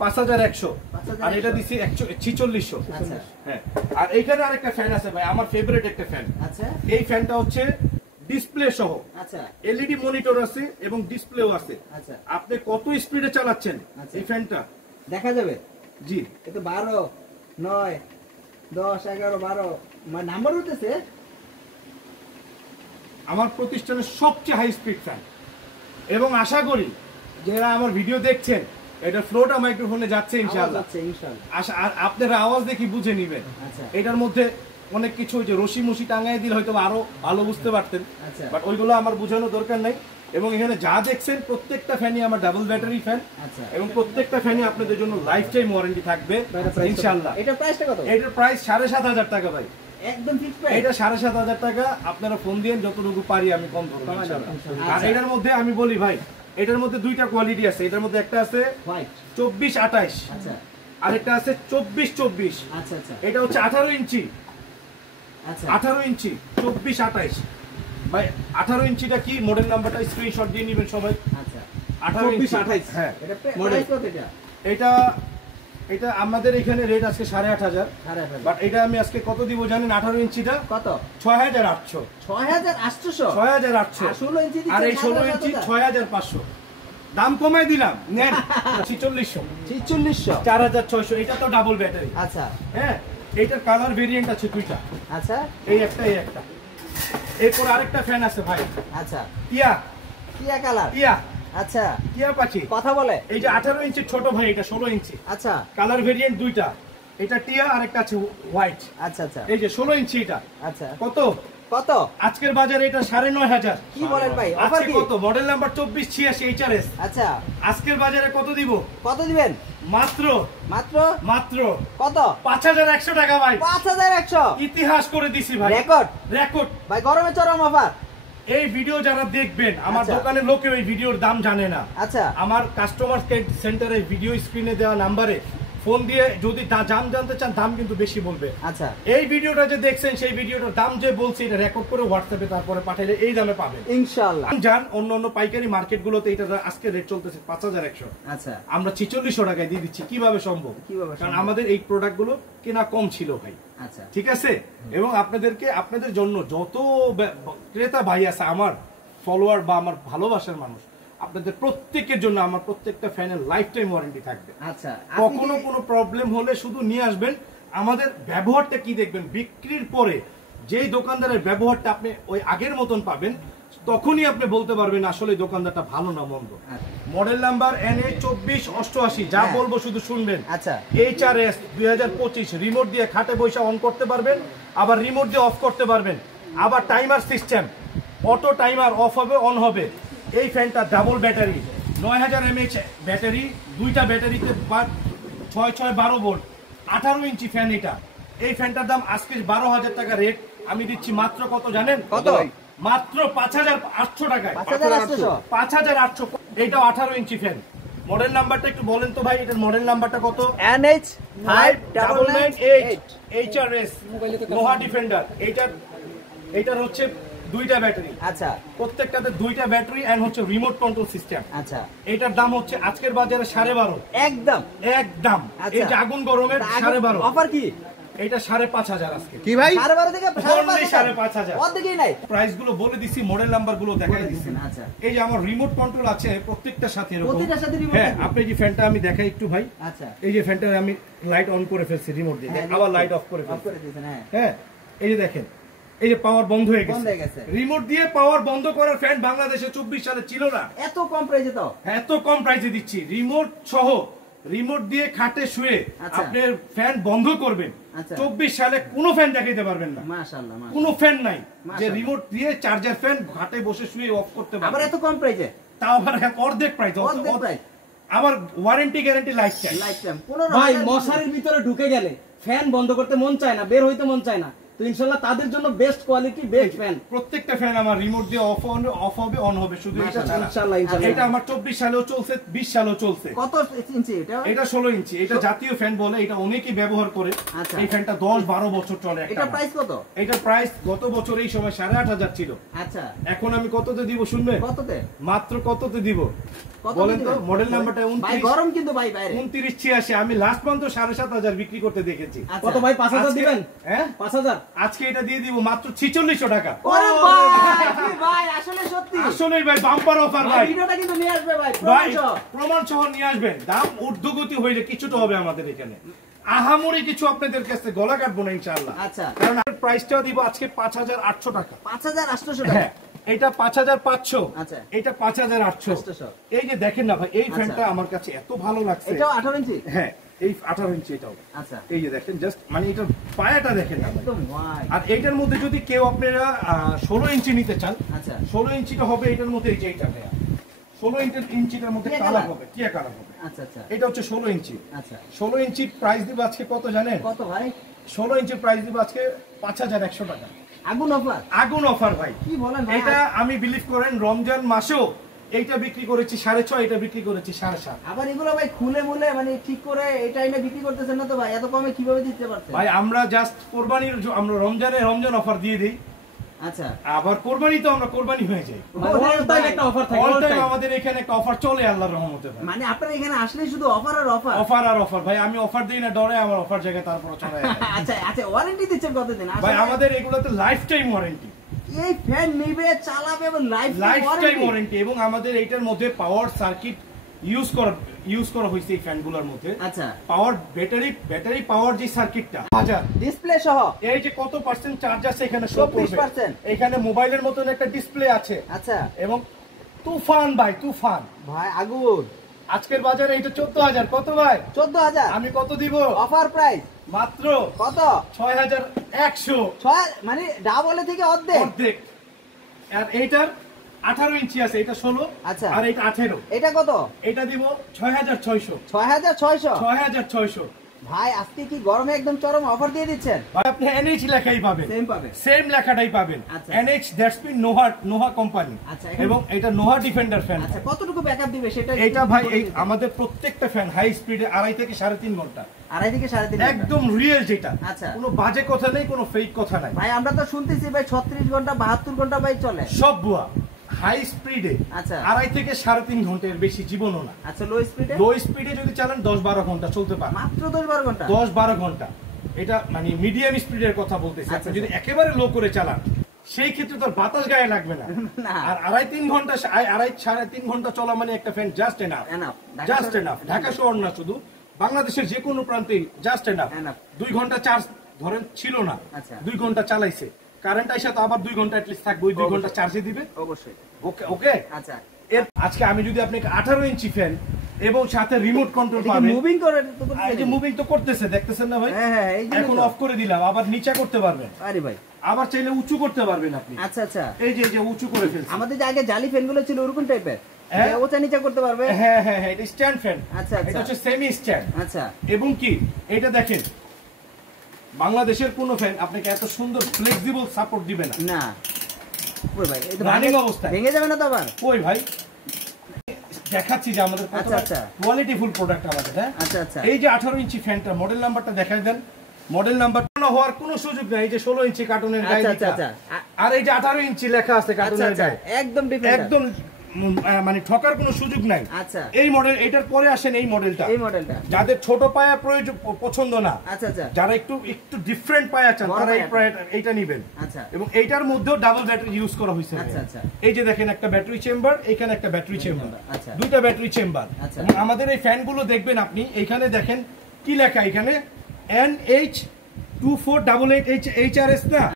5100 আর এটা দিছি 4600। আচ্ছা হ্যাঁ আর এইখানে আরেকটা ফ্যান আছে ভাই, আমার ফেভারিট একটা ফ্যান। আচ্ছা এই ফ্যানটা হচ্ছে ডিসপ্লে সহ। আচ্ছা এলইডি মনিটর আছে এবং ডিসপ্লেও আছে। আচ্ছা আপনি কত স্পিডে চালাচ্ছেন এই ফ্যানটা দেখা যাবে। জি এটা 12 9 10 11 12 মানে নাম্বার হতেছে। আমার প্রতিষ্ঠানের সবচেয়ে হাই স্পিড ফ্যান এবং আশা করি যারা আমার ভিডিও দেখছেন এটা ফ্লোটা মাইক্রোফোনে যাচ্ছে ইনশাআল্লাহ। আর আপনারা আওয়াজ দেখি বুঝে নেবেন। এটার মধ্যে অনেক কিছু যে রশি মুশি টাঙায় দিলে হয়তো আরো ভালো বুঝতে পারতেন, বাট ওইগুলো আমার বোঝানোর দরকার নাই। এবং এখানে যা দেখছেন প্রত্যেকটা ফ্যানই আমার ডাবল ব্যাটারি ফ্যান এবং প্রত্যেকটা ফ্যানই আপনাদের জন্য লাইফ টাইম ওয়ারেন্টি থাকবে ইনশাআল্লাহ। এটার প্রাইসটা কত? এটার প্রাইস 7500 টাকা ভাই, একদম ফিক্সড প্রাইস। এটা 7500 টাকা। আপনারা ফোন দিয়ে যতটুকু পারি আমি কম ধরবো ইনশাআল্লাহ। আর এটার মধ্যে আমি বলি ভাই, এটার মধ্যে দুইটা কোয়ালিটি আছে। এটার মধ্যে একটা আছে হোয়াইট 24-28, আচ্ছা আর একটা আছে 24-24। আচ্ছা আচ্ছা এটা হচ্ছে 18 ইঞ্চি। আচ্ছা 18 ইঞ্চি 24-28 ভাই। 18 ইঞ্চিটা কি মডেল নাম্বারটা স্ক্রিনশট দিয়ে নেবেন সবাই। আচ্ছা 18 ইঞ্চি 28। হ্যাঁ এটা প্রাইস কত? এটা এটা আমাদের এখানে রেট আজকে 8500, বাট এটা আমি আজকে কত দিব জানেন? 18 ইঞ্চিটা কত? 6800। 6800 16 ইঞ্চি আর এই 16 ইঞ্চি 6500। দাম কমাই দিলাম, নেন 4600। 4600 এটা তো ডাবল ব্যাটারি। আচ্ছা হ্যাঁ এইটার কালার ভেরিয়েন্ট আছে দুইটা। আচ্ছা এই একটা এই একটা। এরপর আরেকটা ফ্যান আছে ভাই। আচ্ছা টিয়া কালার। টিয়া আচ্ছা টিয়া পাখি কথা বলে। এই যে 18 ইঞ্চি ছোট ভাই, এটা 16 ইঞ্চি। আচ্ছা কালার ভেরিয়েন্ট দুইটা, এটা টিয়া আর একটা আছে হোয়াইট। আচ্ছা আচ্ছা এই যে 16 ইঞ্চি এটা। আচ্ছা কত কত? আজকের বাজারে এটা 9500। কি বলেন ভাই? অফার কত? Model number 2486 HRS. আচ্ছা আজকের বাজারে কত দিব? কত দিবেন? মাত্র মাত্র মাত্র কত? 5100 টাকা ভাই। 5100 ইতিহাস করে দিছি ভাই, রেকর্ড রেকর্ড ভাই। গরমে চরম অফার। এই ভিডিও যারা দেখবেন, আমার আচ্ছা। দোকানের লোকেও এই ভিডিওর দাম জানে না। আচ্ছা আমার কাস্টমার কেয়ার সেন্টারে ভিডিও স্ক্রিনে দেওয়া নাম্বারে ফোন দিয়ে যদি দাম জানতে চান, দাম কিন্তু বেশি বলবে। আচ্ছা এই ভিডিওটা যে দেখছেন সেই ভিডিওটার দাম যে বলছি এটা রেকর্ড করে হোয়াটসঅ্যাপে তারপরে পাঠাইলে এই দামে পাবেন ইনশাআল্লাহ। জান অন্য পাইকারি মার্কেটগুলোতে এটা আজকে রেট চলতেছে 5100। আচ্ছা আমরা 4600 টাকায় দিয়ে দিচ্ছি। কিভাবে সম্ভব? কারণ আমাদের এই প্রোডাক্টগুলো কেনা কম ছিল ভাই। আচ্ছা ঠিক আছে। এবং আপনাদের জন্য যত ক্রেতা ভাই আছে, আমার ফলোয়ার বা আমার ভালোবাসার মানুষ, আপনাদের প্রত্যেকের জন্য আমার প্রত্যেকটা ফ্যানের লাইফ টাইম ওয়ারেন্টি থাকবে। আচ্ছা কখনো কোনো প্রবলেম হলে শুধু নিয়ে আসবেন। আমাদের ব্যবহারটা কি দেখবেন, বিক্রির পরে যেই দোকানদারের ব্যবহারটা আপনি ওই আগের মতন পাবেন, তখনই আপনি বলতে পারবেন আসলে দোকানদারটা ভালো না মন্দ। মডেল নাম্বার NA2488, যা বলবো শুধু শুনবেন। আচ্ছা এইচআরএস 2025, রিমোট দিয়ে খাটে বসে অন করতে পারবেন, আবার রিমোট দিয়ে অফ করতে পারবেন, আবার timer system, auto timer off হবে অন হবে। এই ফ্যানটা ডাবল ব্যাটারি, 9000 mAh ব্যাটারি, দুইটা ব্যাটারিতে 6-6-12 ভোল্ট, 18 ইঞ্চি ফ্যান এটা। এই ফ্যানটার দাম আজকে 12000 টাকা রেট, আমি দিচ্ছি মাত্র কত জানেন? কত? মাত্র 5800 টাকায়। 5800। এইটাও 18 ইঞ্চি ফ্যান। মডেল নাম্বারটা একটু বলেন তো ভাই, এটার মডেল নাম্বারটা কত? NH5998 HRS Noha defender. এইটার হচ্ছে দুইটা ব্যাটারি। আচ্ছা প্রত্যেকটাতে দুইটা ব্যাটারি এন্ড হচ্ছে রিমোট কন্ট্রোল সিস্টেম। আচ্ছা এটার দাম হচ্ছে আজকের বাজারে 12.5 একদম একদম। এই যে আগুন গরমের 12.5 অফার কি? এটা 5500 আজকে। কি ভাই? 12.5 থেকে 5500 অর্ধেকই নাই। প্রাইস গুলো বলে দিছি, মডেল নাম্বার গুলো দেখাই দিছি। আচ্ছা এই যে আমার রিমোট কন্ট্রোল আছে প্রত্যেকটার সাথে এরকম। প্রত্যেকটার সাথে রিমোট। হ্যাঁ আপনি যে ফ্যানটা আমি দেখাই একটু ভাই। আচ্ছা এই যে ফ্যানটা আমি লাইট অন করে ফেলছি রিমোট দিয়ে, আবার লাইট অফ করে ফেলছি। হ্যাঁ এই যে দেখেন, এই যে পাওয়ার বন্ধ হয়ে গেছে। রিমোট দিয়ে পাওয়ার বন্ধ করার ফ্যান বাংলাদেশে 24 সালে ছিল না। এত কম প্রাইসে তো? এত কম প্রাইসে দিচ্ছি। রিমোট সহ, রিমোট দিয়ে খাটে শুয়ে আপনি ফ্যান বন্ধ করবেন। 24 সালে কোনো ফ্যান দেখাইতে পারবেন না। মাশাআল্লাহ কোনো ফ্যান নাই যে রিমোট দিয়ে চার্জার ফ্যান খাটে বসে শুয়ে অফ করতে পারবেন। আবার এত কম প্রাইসে? তাও আবার অর্ধেক প্রাইস। আবার ওয়ারেন্টি গ্যারান্টি লাইফ টাইম। ভাই মশারির ভিতরে ঢুকে গেলে ফ্যান বন্ধ করতে মন চায় না, বের হইতে মন চায় না, তো ইনশাআল্লাহ তাদের জন্য বেস্ট কোয়ালিটি বেস্ট ফ্যান। প্রত্যেকটা ফ্যান আমার রিমোট দিয়ে অফ হবে অন হবে, শুধু এটা ছাড়া। ইনশাআল্লাহ ইনশাআল্লাহ। এটা আমার 24 সালেও চলছে, 20 সালেও চলছে। কত ইঞ্চি এটা? এটা 16 ইঞ্চি। এটা জাতীয় ফ্যান বলে, এটা অনেকেই ব্যবহার করে। আচ্ছা। এই ফ্যানটা 10-12 বছর চলে। এটা প্রাইস কত? এটা প্রাইস গত বছর এই সময় 8,500 ছিল। আচ্ছা, এখন আমি কততে দিব শুনবেন? কততে? মাত্র কততে দিব বলেন তো? মডেল নাম্বারটা 29। ভাই গরম কিন্তু ভাই বাইরে। 2986। আমি লাস্ট মান্থ 7,500 বিক্রি করতে দেখেছি। কত ভাই? 5000 আজকে- দিবেন? হ্যাঁ 5000। আজকে এটা দিয়ে দিব মাত্র 4600 টাকা। ওরে ভাই, কি ভাই আসলে সত্যি। আসলেই ভাই বাম্পার অফার ভাই ভাই। ভিডিওটা কিন্তু নিয়ে আসবে ভাই, ভাই প্রমাণ সহ। প্রমাণ সহ নিয়ে আসবেন। দাম ঊর্ধ্বগতি হইলে কিছুটা হবে আমাদের এখানে। আহামরি কিছু আপনাদের কাছে গলা কাটবো না ইনশাআল্লাহ। আচ্ছা। কারণ আমার প্রাইসটা দিব আজকে 5800 টাকা। 5800 টাকা। হ্যাঁ, এটা 5500। আচ্ছা। এটা 5800। 800। এই যে দেখেন না ভাই, এই আচ্ছা। ফ্যানটা আমার কাছে এত ভালো লাগছে। এটাও 18 ইঞ্চি? হ্যাঁ, এই 18 ইঞ্চি এটাও। আচ্ছা, এই যে দেখেন জাস্ট মানে এটার পায়াটা দেখেন না ভাই। একদম ভাই। আর এইটার মধ্যে যদি কেউ আপনারা 16 ইঞ্চি নিতে চান, আচ্ছা, 16 ইঞ্চিটা হবে এটার মধ্যে, এই যে এইটা ভাইয়া 16 ইঞ্চিটার মধ্যে টিয়া কালার কালার? হবে, টিয়া কালার হবে। আচ্ছা আচ্ছা এটা হচ্ছে 16 ইঞ্চি। আচ্ছা। 16 ইঞ্চির প্রাইস দিব আজকে কত জানেন? কত ভাই? 16 ইঞ্চির প্রাইস দিব আজকে 5100 টাকা। আগুন অফার? আগুন অফার ভাই। কি বলেন ভাই? এটা আমি বিলিভ করেন রমজান মাসেও এইটা বিক্রি করেছি 6.5, এটা বিক্রি করেছি 7.5। আবার এগুলো ভাই খুলে মুলে মানে ঠিক করে এটা এনে বিক্রি করতেছেন না তো ভাই? এত কমে কিভাবে দিতে পারছেন ভাই আমরা জাস্ট কোরবানির আমরা রমজান অফার দিয়ে দিই। আচ্ছা, আবার কোরবানি তো আমরা কোরবানি হয়ে যাই। অল টাইম একটা অফার থাকে। অল টাইম আমাদের এখানে একটা অফার চলে আল্লাহর রহমতে ভাই। মানে আপনারা এখানে আসলে শুধু অফার আর অফার? অফার আর অফার ভাই। আমি অফার দিই না ডরে, আমার অফার জায়গায় তারপর চলে যায়। আচ্ছা আচ্ছা, ওয়ারেন্টি দিচ্ছেন কতদিন? ভাই আমাদের এগুলোতে লাইফ টাইম ওয়ারেন্টি। এই ফ্যান নিবে চালাবে এবং লাইফ টাইম ওয়ারেন্টি। এবং আমাদের এইটার মধ্যে পাওয়ার সার্কিট ইউজ করা হয়েছে এই ফ্যানগুলোর মধ্যে। আচ্ছা, পাওয়ার ব্যাটারি পাওয়ার যে সার্কিটটা হাজার ডিসপ্লে সহ। এই যে কত পার্সেন্ট চার্জ আছে এখানে শো করবে। 24%। এখানে মোবাইলের মতন একটা ডিসপ্লে আছে। আচ্ছা এবং তুফান ভাই, তুফান ভাই আগুন। আজকের বাজারে এটা 14,000। কত ভাই? 14,000। আমি কত দিব? অফার প্রাইস মাত্র কত? 6,100। 6 মানে ডাবল থেকে অর্ধেক। অর্ধেক। আর এইটার 18 ইঞ্চি আছে, এটা 16। আচ্ছা। আর এটা 18। এটা কত? এটা দিব 6,600। 6,600। 6,600। ভাই আজকে কি গরমে একদম চরম অফার দিয়ে দিচ্ছেন? ভাই আপনি NH লেখাই পাবেন। সেম পাবে। সেম লেখাটাই পাবেন। আচ্ছা। NH that's mean Noha company. আচ্ছা, এবং এটা নোহা ডিফেন্ডার ফ্যান। আচ্ছা, কতটুকু ব্যাকআপ দিবে সেটা? এটা ভাই এই আমাদের প্রত্যেকটা ফ্যান হাই স্পিডে 2.5 থেকে 3.5 ঘন্টা। 2.5 থেকে 3.5 একদম রিয়েল যেটা। আচ্ছা। কোনো বাজে কথা নেই, কোনো ফেক কথা নাই। ভাই আমরা তো শুনতেছি ভাই 36 ঘন্টা 72 ঘন্টা ভাই চলে। সব বুয়া। হাই স্পিডে আচ্ছা। 2.5 থেকে 3.5 ঘন্টার বেশি জীবনও না। আচ্ছা, লো স্পিডে? লো স্পিডে যদি চালান 10-12 ঘন্টা চলতে পারে। মাত্র 10-12 ঘন্টা? 10-12 ঘন্টা। এটা মানে মিডিয়াম স্পিডের কথা বলতেছি। আচ্ছা, আপনি যদি একেবারে লো করে চালান সেই ক্ষেত্রে তোর বাতাস গায়ে লাগবে না। না। আর 2.5-3 ঘন্টা 2.5-3.5 ঘন্টা চলা মানে একটা fan just enough. Just enough. Dhaka শহর না, শুধু বাংলাদেশের যে কোনো প্রান্তে জাস্ট এনাফ। 2 ঘন্টা চার্জ ধরেন ছিল না, আচ্ছা। 2 ঘন্টা চালাইছে, কারেন্ট আইসা তো আবার 2 ঘন্টা অ্যাটলিস্ট থাকবে, ওই 2 ঘন্টা চার্জে দিবে। অবশ্যই। ওকে ওকে। আচ্ছা, আজকে আমি যদি আপনাকে 18 ইঞ্চি ফ্যান এবং সাথে রিমোট কন্ট্রোল এটা পাবেন। মুভিং করে তো এই যে মুভিং তো করতেছে, দেখতেছেন না ভাই? হ্যাঁ হ্যাঁ, এই যে এখন অফ করে দিলাম, আবার নিচে করতে পারবেন, আরে ভাই আবার চাইলে উঁচু করতে পারবেন আপনি। আচ্ছা আচ্ছা, এই যে উঁচু করে ফেলছি। আমাদের যে আগে জালি ফ্যান গুলো ছিল ওরকম টাইপের, হ্যাঁ। ওটা নিচে করতে পারবে? হ্যাঁ হ্যাঁ হ্যাঁ, এটা স্ট্যান্ড ফ্যান। আচ্ছা আচ্ছা, এটা হচ্ছে সেমি স্ট্যান্ড। আচ্ছা। এবং কি এটা দেখেন, বাংলাদেশের কোন ফ্যান আপনাকে এত সুন্দর ফ্লেক্সিবল সাপোর্ট দিবে না। না ওই ভাই, এই তো রানিং অবস্থায় ভেঙে যাবে না তো আবার? ওই ভাই দেখাচ্ছি যে আমাদের কত আচ্ছা, আচ্ছা। কোয়ালিটিফুল প্রোডাক্ট আমাদের। হ্যাঁ আচ্ছা আচ্ছা, এই যে 18 ইঞ্চি ফ্যানটা মডেল নাম্বারটা দেখাই দেন। মডেল নাম্বার হওয়ার কোনো সুযোগ নাই। এই যে 16 ইঞ্চি কার্টুনের গায়ে আচ্ছা লেখা, আচ্ছা, আর এই যে 18 ইঞ্চি লেখা আছে আচ্ছা কার্টুনের আচ্ছা, গায়ে, একদম ডিফারেন্ট। একদম মানে ঠকার কোনো সুযোগ নাই। আচ্ছা, এই মডেল, এটার পরে আসেন এই মডেলটা, এই মডেলটা যাদের ছোট পায়া প্রয়োজন পছন্দ না, আচ্ছা আচ্ছা, যারা একটু ডিফারেন্ট পায়া চান বড় তারা এই পায়াটা। এইটা নেবেন। আচ্ছা এবং এইটার মধ্যেও ডাবল ব্যাটারি ইউজ করা হয়েছে। আচ্ছা আচ্ছা, এই যে দেখেন একটা ব্যাটারি চেম্বার, এখানে একটা ব্যাটারি চেম্বার, আচ্ছা, দুইটা ব্যাটারি চেম্বার। আচ্ছা। এবং আমাদের এই ফ্যানগুলো দেখবেন আপনি, এইখানে দেখেন কি লেখা, এখানে NH2488HRS না।